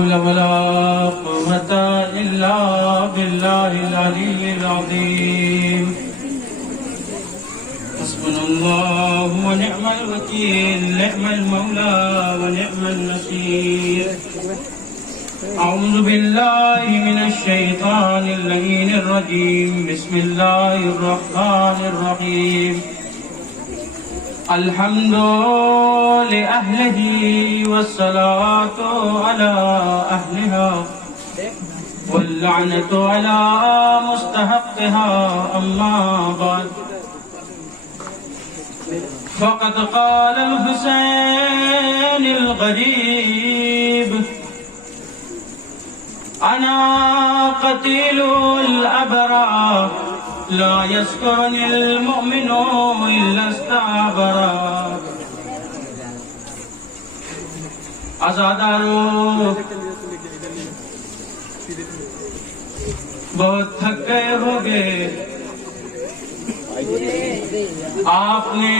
حول ولا قوة إلا بالله العلي العظيم حسبنا الله ونعم الوكيل نعم المولى ونعم النصير أعوذ بالله من الشيطان اللعين الرجيم بسم الله الرحمن الرحيم الحمد لأهله والصلاة على أهلها واللعنة على مستحقها أما بعد فقد قال الحسين الغريب أنا قتيل الأبرار لا يذكرني المؤمن إلا استعبرا عزادارو بہت تھک گئے ہوگے آپ نے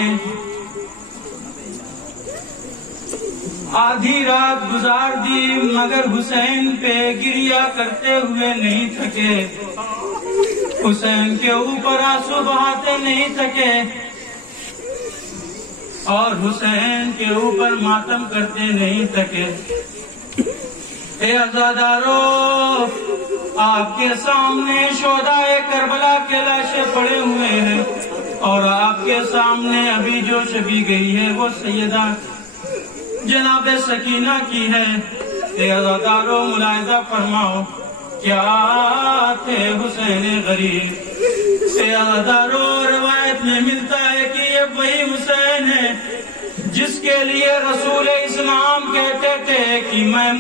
آدھی رات گزار دی مگر حسین پہ گریہ کرتے ہوئے نہیں تھکے حسین کے اوپر آنسو بہاتے نہیں تھکے اور حسین کے اوپر ماتم کرتے نہیں تھکے اے عزادارو آپ کے سامنے شہدائے کربلا کے لاشیں پڑے ہوئے ہیں اور آپ کے سامنے ابھی جو شبی گئی ہے وہ سیدہ جناب سکینہ کی ہے اے عزادارو ملاحظہ فرماؤ کیا تھے حسین غریب اے عزادارو روایت میں ملتا ہے کہ یہ وہی حسین ہے جس کے لیے رسول اسلام کہتے تھے کہ میں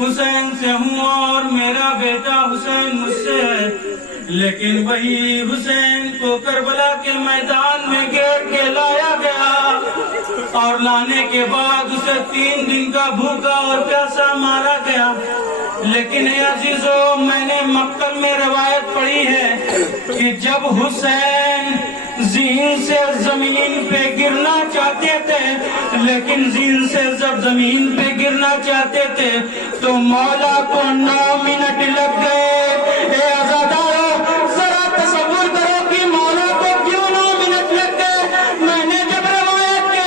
حسین سے ہوں اور میرا بیٹا حسین مجھ سے ہے لیکن وہی حسین کو کربلا کے میدان میں گھیر کے لایا گیا اور لانے کے بعد اسے 3 دن کا بھوکا اور پیاسا مارا گیا لیکن اے عزیزو میں نے مقتل میں روایت پڑھی ہے کہ جب حسین ذہن سے زمین پہ گرنا چاہتے تھے لیکن ذہن سے جب زمین پہ گرنا چاہتے تھے تو مولا کو 9 منٹ لگ گئے اے عزادارو ذرا تصور کرو کہ مولا کو کیوں 9 منٹ لگ گئے میں نے جب روایت کے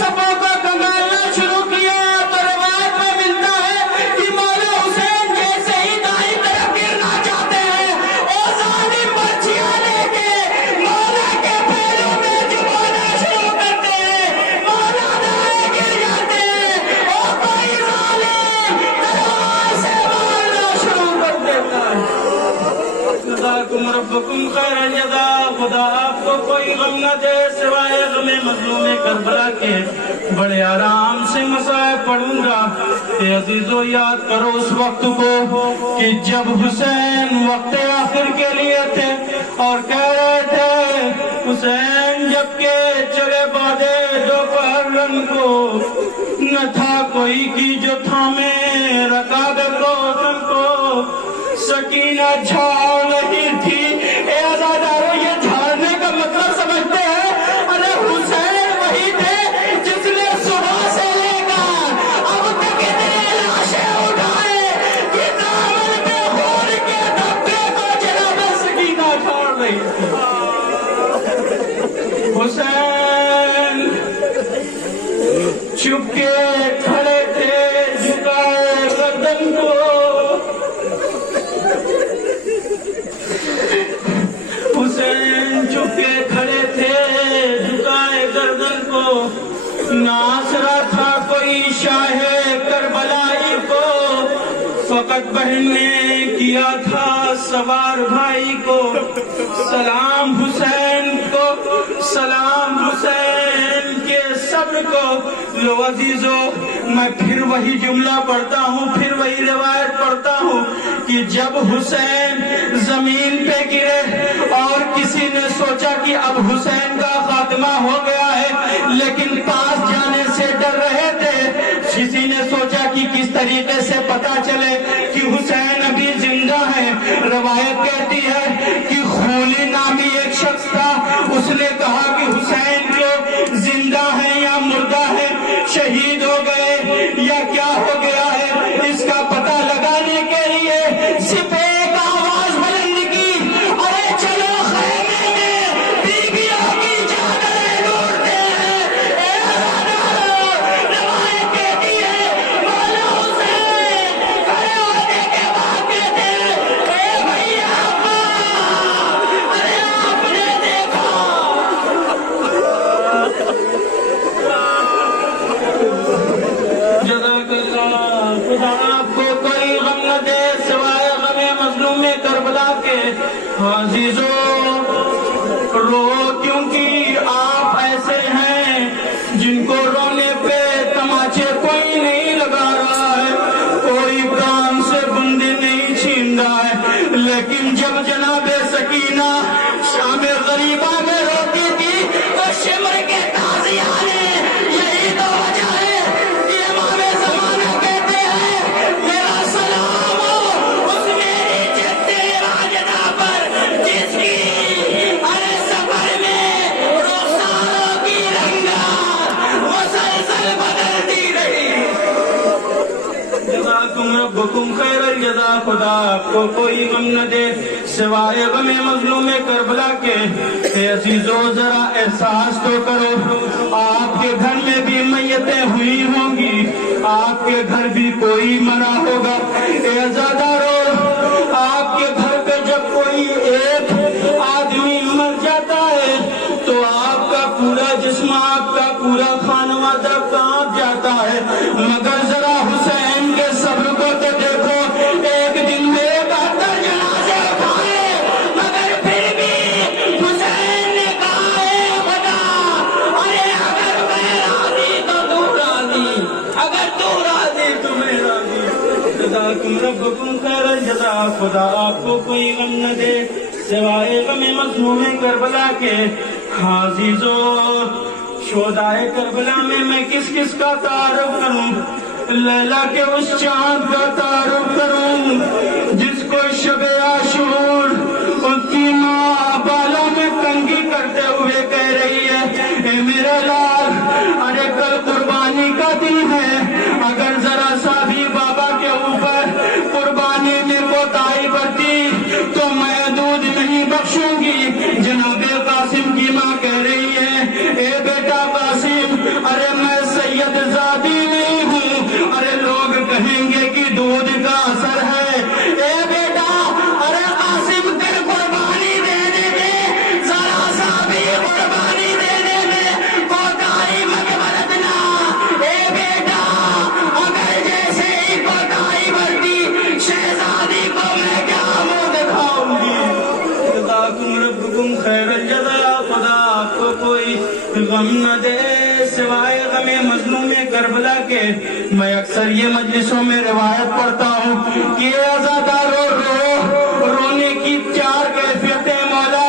سبوں کو کنگالنا شروع کیا تو روایت میں ملتا ہے کہ مولا حسین جیسے ہی دائیں طرف گرنا چاہتے ہیں وہ ظالم برچیاں لے کے مولا کے پیروں میں چبھانا شروع کرتے ہیں مولا دائیں گر جاتے ہیں اور کوئی ظالم تلوار سے مارنا شروع کر دیتا ہے جزاکم ربکم خیر الجزا خدا آپ کو کوئی غم نہ دے سوائے غم مظلوم کربلا کے بڑے آرام سے مسائل پڑھوں گا اے عزیزو یاد کرو اس وقت کو کہ جب حسین وقت آخر کے لیے تھے اور کہہ رہے تھے حسین جب کہ چلے بادے دوپہر رن کو نہ تھا کوئی کی جو تھامے رکاب کو تن کو سکینہ جھاڑ رہی تھی اے عزادارو یہ جھاڑنے کا مطلب سمجھتے ہیں ارے حسین وہی تھے جس نے صبح سے لے کر اب تک اتنی لاشیں اٹھائے کہ دامن پہ خون کے دھبے کو جناب سکینہ جھاڑ رہی تھی حسین چپ کے کھڑے تھے جھکائے گردن کو حسین چپ کے کھڑے تھے جھکائے گردن کو ناصرہ تھا کوئی شاہ کربلائی کو فقط بہن نے کیا تھا سوار بھائی کو سلام حسین کو سلام حسین کے صبر کو لو عزیزو میں پھر وہی جملہ پڑھتا ہوں پھر وہی روایت پڑھتا ہوں کہ جب حسین زمین پہ گرے اور کسی نے سوچا کہ اب حسین کا خاتمہ ہو گیا ہے لیکن پاس جانے سے ڈر رہے تھے کسی نے سوچا کہ کس طریقے سے پتا چلے کہ حسین ابھی زندہ ہے روایت کہتی ہے کہ خولی نامی ایک شخص تھا اس نے کہا کہ حسین جو زندہ ہے یا مردہ ہے شہید ہو گئے یا کیا ہو گیا ہے اس کا پتہ صرف ایک آواز بلند کی، ارے چلو خیمے میں بیویوں کی چادریں ڈھونڈتے ہیں۔ اے آزادارو، روایت کہتی ہے مولا حسین کھڑے ہونے کے بعد کہتے ہیں اے بھیا ارے آپ نے دیکھا جزاک اللہ، خدا آپ کو کوئی غم نہ دے سوائے غم مظلوم کربلا کے۔ عزیزو رو کیونکہ آپ ایسے ہیں جن کو رونے پہ تماچے کوئی نہیں لگا رہا ہے، کوئی کام سے بندے نہیں چھین رہا ہے، لیکن جب جناب سکینہ شام غریبہ میں روتی تھی تو شمر کے تازیانے یہی تو وجہ ہے کہ امام زمانہ کہتے ہیں میرا سلام ہو اس میری جد راجدہ پر جس کی ہر سفر میں رخساروں کی رنگات مسلسل بدلتی رہی۔ جزاکم ربکم خیر الجزا، خدا آپ کو کوئی غم نہ دے سوائے غم مظلوم کربلا کے۔ اے عزیزو ذرا احساس تو کرو، آپ کے گھر میں بھی میتیں ہوئی ہوں گی، آپ کے گھر بھی کوئی مرا ہوگا۔ اے عزادارو، آپ کے گھر پہ جب کوئی ایک آدمی مر جاتا ہے تو آپ کا پورا جسم، آپ کا پورا خانوادہ کانپ جاتا ہے، مگر ذرا حسین کے صبر کو تو دیکھو، ایک دن میں 72 جنازے اٹھائے مگر پھر بھی حسین نے کہا اے خدا ارے اگر میں راضی تو تو راضی، اگر تو راضی تو میں راضی۔ جزاکم ربکم خیر الجزا، خدا آپ کو کوئی غم نہ دے سوائے غم مظلوم کربلا کے۔ عزیزو شہدائے کربلا میں کس کس کا تعارف کروں؟ لیلا کے اس چاند کا تعارف کروں جس کو شب عاشور اس کی ماں بالوں میں کنگھی کرتے ہوئے کہہ رہی ہے اے میرے لال ارے کل قربانی کا دن ہے، اگر ذرا سا بھی بابا کے اوپر قربانی میں کوتاہی برتی تو میں دودھ نہیں بخشوں گی۔ جناب قاسم کی ماں کہہ رہی ہے اے بیٹا قاسم ارے میں سید زادی نہیں ہوں، ارے لوگ کہیں گے کہ دودھ کا اثر ہے۔ اے بیٹا ارے قاسم تیرے قربانی دینے میں ذرا سا بھی قربانی دینے میں کوتاہی مت برتنا۔ اے بیٹا اگر جیسے ہی کوتاہی برتی شہزادی کو میں کیا منہ دکھاؤں گی۔ جزاکم ربکم خیر الجزا، خدا آپ کو کوئی غم نہ دے سوائے غم مظلوم کربلا کے۔ میں اکثر یہ مجلسوں میں روایت پڑھتا ہوں کہ آزادارو رونے کی 4 کیفیتیں مولا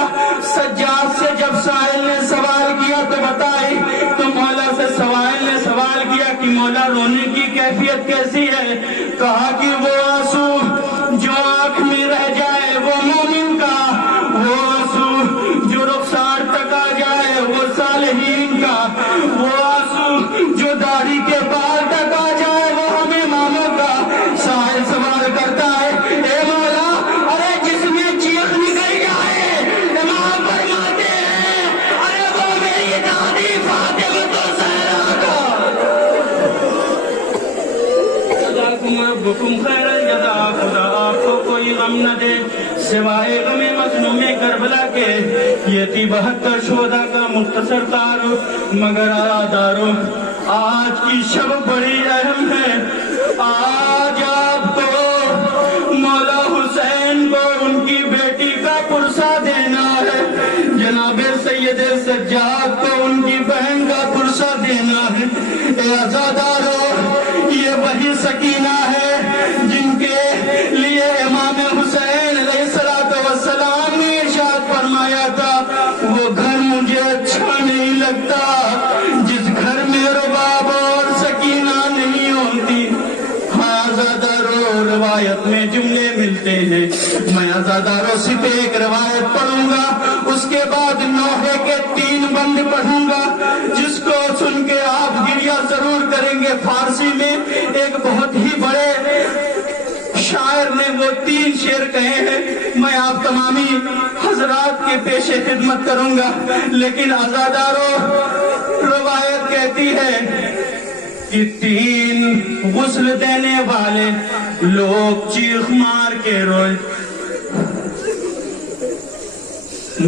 سجاد سے جب سائل نے سوال کیا تو بتائی، تو مولا سے سوائل نے سوال کیا کہ مولا رونے کی کیفیت کیسی ہے؟ کہا کہ وہ آنسو جو آنکھ میں رہ جائے وہ مومن کا، وہ آنسو جو رخسار تک آ جائے وہ صالحین کا، وہ آنسو جو داڑھی کے بال تک آ جائے وہ ہم اماموں کا۔ سائل سوال کرتا ہے اے مولا ارے جس میں چیخ نکل جائے امام فرماتے ہیں ارے وہ میری دادی فاطمہ الزہرا کا۔ جزاکم ربکم خیر الجزا، خدا آپ کو کوئی غم نہ دے سوائے غم مظلوم کربلا کے۔ یہ تھی 72 شہداء کا مختصر تعارف، مگر آزادارو آج کی شب بڑی اہم ہے۔ آج آپ کو مولا حسین کو ان کی بیٹی کا پرسہ دینا ہے، جناب سید سجاد کو ان کی بہن کا پرسہ دینا ہے۔ اے آزادارو یہ وہی سکینہ ہے جن کے لیے امام حسین علیہ السلام نے ارشاد فرمایا تھا وہ گھر مجھے اچھا نہیں لگتا جس گھر میں رباب اور سکینہ نہیں ہوتی۔ آزادارو روایت میں جملے ملتے ہیں، میں آزادارو صرف ایک روایت پڑھوں گا، اس کے بعد نوحے کے 3 بند پڑھوں گا جس کو سن کے آپ گریہ ضرور کریں گے۔ فارسی میں ایک بہت ہی بڑے شاعر نے وہ 3 شعر کہے ہیں، میں آپ تمامی حضرات کے پیش خدمت کروں گا، لیکن عزاداروں روایت کہتی ہے کہ 3 غسل دینے والے لوگ چیخ مار کے روئے۔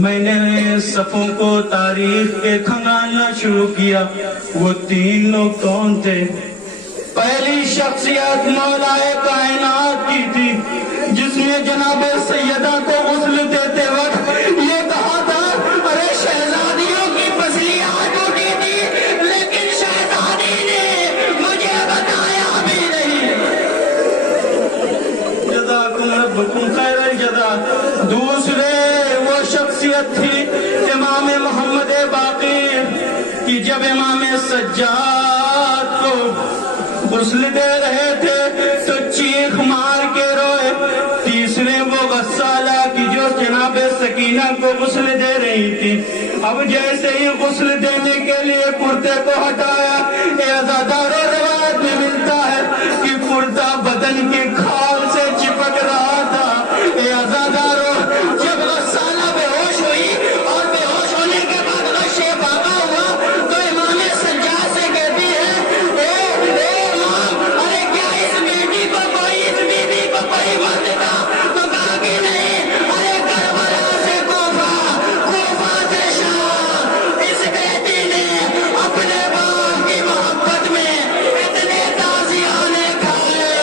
میں نے صفوں کو تاریخ کے کھنگالنا شروع کیا، وہ 3 لوگ کون تھے؟ پہلی شخصیت مولائے کائنات کی تھی، جس نے جناب سیدہ کو غسل دیتے وقت یہ کہا تھا، ارے شہزادیوں کی پسلیاں ٹوٹی تھی لیکن شہزادی نے مجھے بتایا بھی نہیں۔ جزاکم ربکم خیر الجزا۔ دوسرے وہ شخصیت تھی امام محمد باقر کہ جب امام سجاد کو غسل دے رہے تھے تو چیخ مار کے روئے۔ تیسرے وہ غسالہ کی جو جناب سکینہ کو غسل دے رہی تھی، اب جیسے ہی غسل دینے کے لیے کرتے کو ہٹایا، اے عزاداروں روایت میں ملتا ہے کہ کرتا بدن کی کھال سے چپک رہا تھا۔ اے عزاداروں جب غسالہ بے ہوش ہوئی اور بے ہوش ہونے کے بعد غش باقا ہوا تو امام سجاد سے کہتی ہے، اے امام، ارے کیا اس بیٹی کو کوئی مرد تھا؟ تو کہا کہ نہیں، ارے کربلا سے کوفہ سے شام، اس بیٹی نے اپنے باپ کی محبت میں اتنے تازیانے کھائے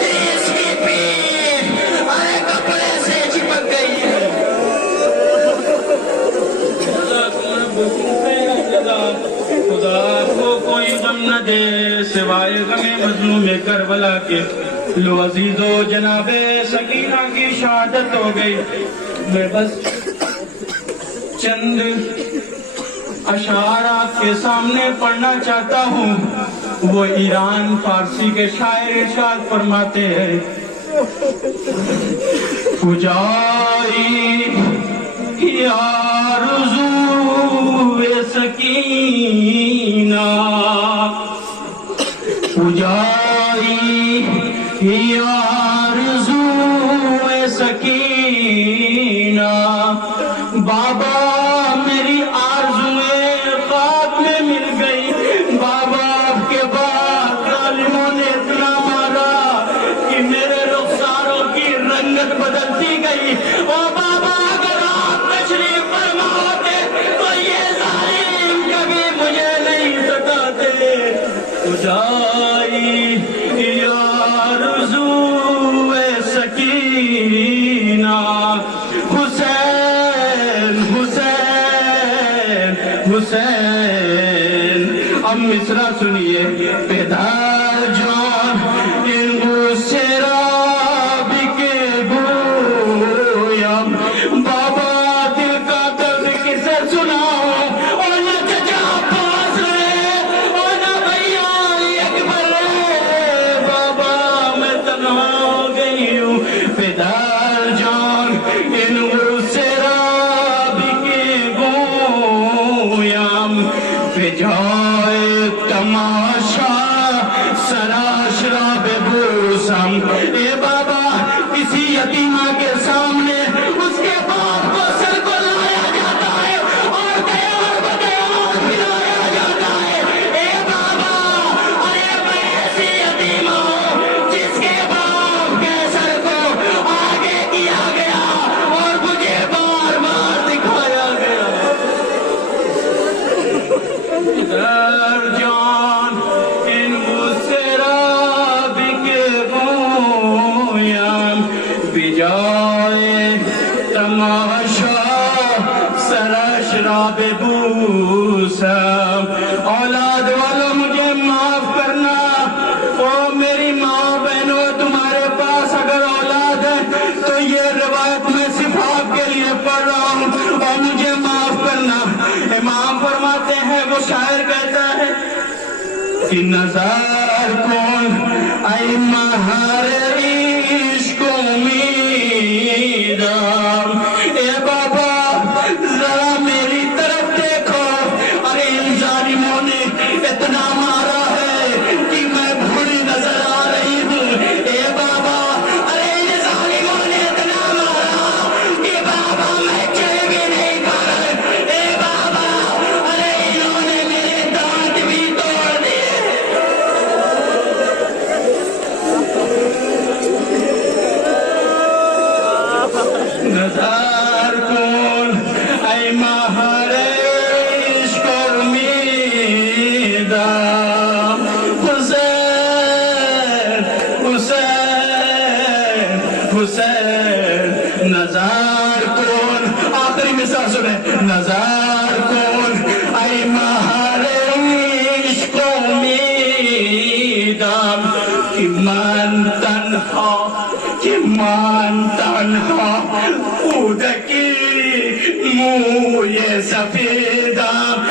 کہ اس کی پیٹھ ارے کپڑے سے چپک گئی ہے۔ خدا کو کوئی غم نہ دے سوائے غم مظلوم کربلا کے۔ لو عزیزو جناب سکینہ کی شہادت ہو گئی۔ میں بس چند اشعار آپ کے سامنے پڑھنا چاہتا ہوں۔ وہ ایران فارسی کے شاعر ارشاد فرماتے ہیں، پجاری آرزو سکینہ، پجاری آرزو سکینہ، بابا میری آرزویں خواب میں مل گئی۔ بابا آپ کے بعد ظالموں نے اتنا مارا کہ میرے رخساروں کی رنگت بدلتی گئی۔ او بابا اگر آپ تشریف فرما ہوتے تو یہ ظالم کبھی مجھے نہیں ستاتے۔ پجاری آرزو سکینہ، حسین حسین حسین۔ اب مصرع سنیے، بیدار جان ان شراب کے گویا، بابا دل کا درد کسے سناؤں، اور نہ چچا پاس رہے اور نہ بھیا اکبر رہے، بابا میں تنہا ہو گئی ہوں۔ بیدار جان ان شراب کے گویا، بجائے تماشا سراشراب بوسم۔ اے بابا کسی یتیمہ کے سامنے اس کے باپ کو سر کو لایا جاتا ہے اور دیار بدیار کھلایا جاتا ہے۔ اے بابا ارے میں ایسی یتیمہ ہوں جس کے باپ کے سر کو آگے کیا گیا اور مجھے بار بار دکھایا گیا۔ در جان ان شراب کے گویا، بجائے تماشا سراشراب بوسم۔ اولاد والوں مجھے معاف کرنا، او میری ماں بہنوں، تمہارے پاس اگر اولاد ہے تو یہ روایت میں صرف آپ کے لیے پڑھ رہا ہوں، اور مجھے معاف کرنا۔ امام فرماتے ہیں، وہ شاعر کہتا ہے کہ نظر کن ای مہر عشق امیدم، اے بابا ذرا میری طرف دیکھو، ارے ان ظالموں نے اتنا مارا ہے کہ میں بھولی نظر آ رہی ہوں۔ اے بابا حسین نظر کن آخری مثال سنے نظر کن ای مہر عشق و امیدم کہ من تنها کودکی موی سفیدم